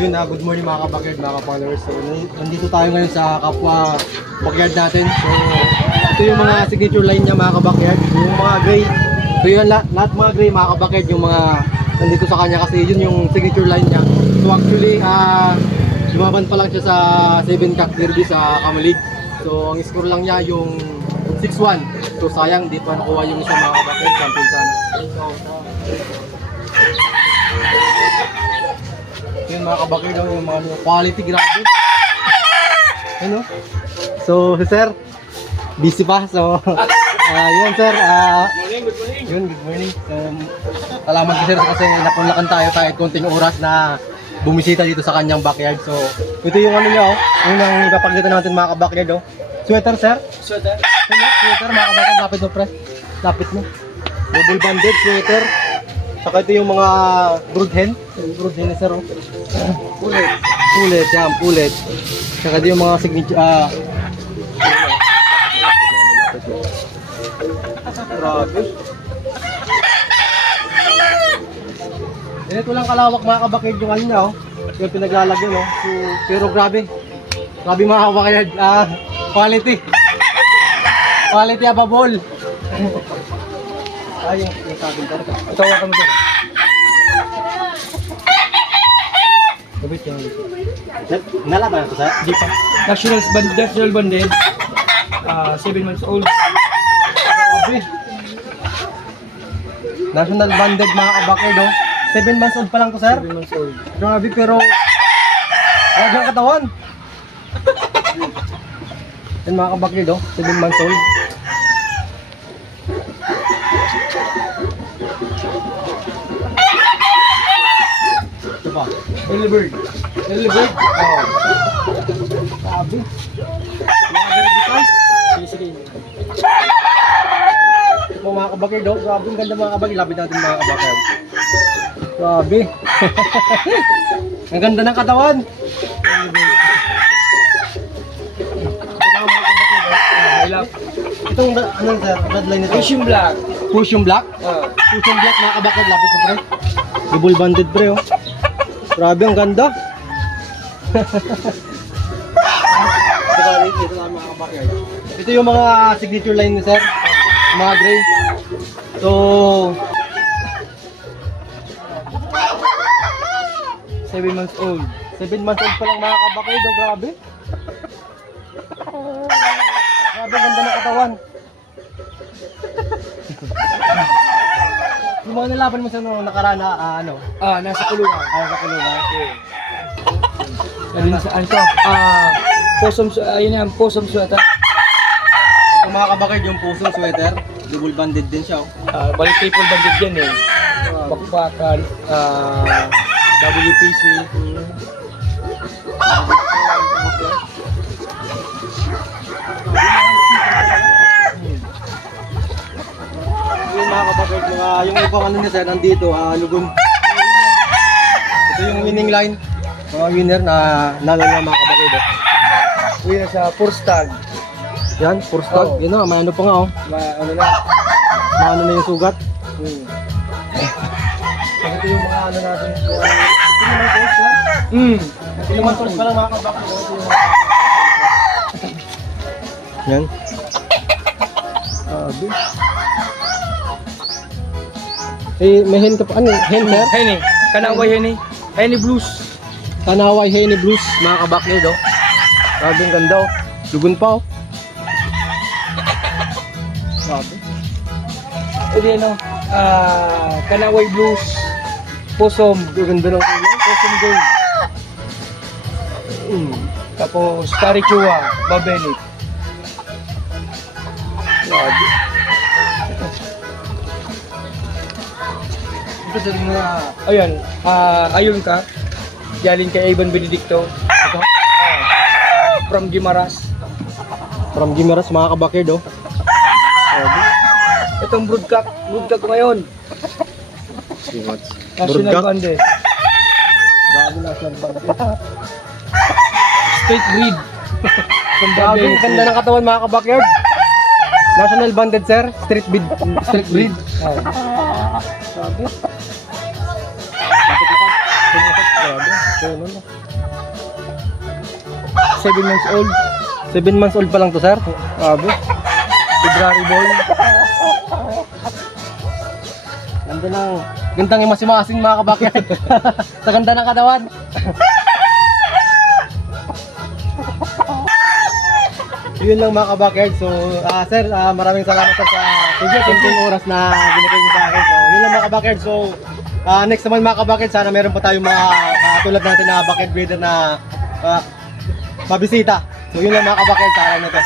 Yun na, good morning mga kabackyard, mga ka-followers. So, nandito tayo ngayon sa kapwa backyard natin. So, ito yung mga signature line niya mga kabackyard. Yung mga gray, ito yung lahat mga gray mga kabackyard, yung mga nandito sa kanya kasi yun yung signature line niya. So actually, lumaban pa lang siya sa 7-cat derby sa Kamalig. So ang score lang niya yung 6-1. So sayang, di pa nakuha yung isa mga kabackyard, champion sana. Yun mga kabakir daw, yung mga quality, grabe. Ano? So, si sir, busy pa. So, yun sir, Good morning. yun, good morning. So, salamat si sir kasi napunlakan tayo kahit konting oras na bumisita dito sa kanyang backyard. So, ito yung ano niya, yung nang ipapakita natin mga kabackyard, Sweater sir. Sweater. Sweater mga kabackyard, lapit mo pre. Lapit mo. Double banded sweater. Saka ito yung mga brood hen. Yung brood hen na sir, Pulet. Pulet, yan, pulet. Saka ito yung mga signature, grabe. Ganito lang kalawak mga kabakid yung ano niya, yung pinaglalagyan, So, pero grabe. Grabe mga kabakid, quality. Quality above. Yung sabi ko. Tawa ka mo dito. Gabit yung nalaban ito sa? Di pa. National banded. 7 months old. Grabe. National banded mga kabakid, 7 months old pa lang to sir. 7 months old. Grabe pero wag ang katawan. Yan mga kabakid, 7 months old. Ito pa. Early bird. Early bird? Oo. Grabe. Mga vertical. Sige, sige. Ito po mga kabakid, grabe ang ganda mga kabakid. Lapit natin mga kabakid. Grabe. Ang ganda ng katawan. Itong ano sir, bloodline nito? Asian black. Fusion black? Fusion black mga kabakid, lapit mo pre. Double banded pre, Grabe, ang ganda. Ito lang mga kabakid. Ito yung mga signature line ni sir, mga gray. So, 7 months old. 7 months old pa lang mga kabakid, grabe. Grabe, ganda ng katawan. Yung mga nalaban mo sa nakaraan na Nasa kulungan. sa kulungan. Ano na saan to? Possum, ayun yan, possum sweater. Yung mga kabakid, yung pusong sweater, double banded din siya. Balik triple banded yan eh. Bakbakan, WPC. Yung mga kabakid, yung ibang ano niya sir, nandito, lugon. Ito yung winning line. Mga winner na nalala mga kabakid. Uwi na sa first tag. Yan, first tag. Oo. Yun may ano pa nga Ano na? Maano na yung sugat. Ito yung mga ano natin. Ilang tools pa lang mga kabakid. Yan. Sabi. May hen ka pa. Ano? Hen sir? Henny. Kanaway Henny. Henny Blues. Tanaway Henny Blues, mga kabakid, Grabe ang ganda, Lugon pa, Grabe. Ito ano, Kanaway Blues. Possum. Ang ganda ng kulay. Possum Gold. Tapos Carichua. Babelit. Grabe. Ito sa mga... Ayan, ayun ka. Galing kay Ivan Benedicto. Ito? From Gimaras. From Gimaras, mga kabakid, Grabe. Itong broodcock ko ngayon. National Broodcock? Band eh. Grabe national band. Straight breed. From Grabe, Babelit. ang ganda ng katawan, mga kabakid. National banded, sir. Street breed. Oh. Grabe. Grabe. So, ano na? 7 months old. 7 months old pa lang to, sir. Grabe. February boy. Ganda ng, gandang yung masimasin mga kabakyard. Sa ganda ng katawan. Yun lang mga kabakyard. So, sir, maraming salamat sir sa konting oras na binigay niyo sa akin. So, yun lang mga kabakyard. So, next naman mga kabakyard, sana meron pa tayong mga tulad natin na backyard breeder na mabisita. So, yun lang mga kabakyard sa araw na to.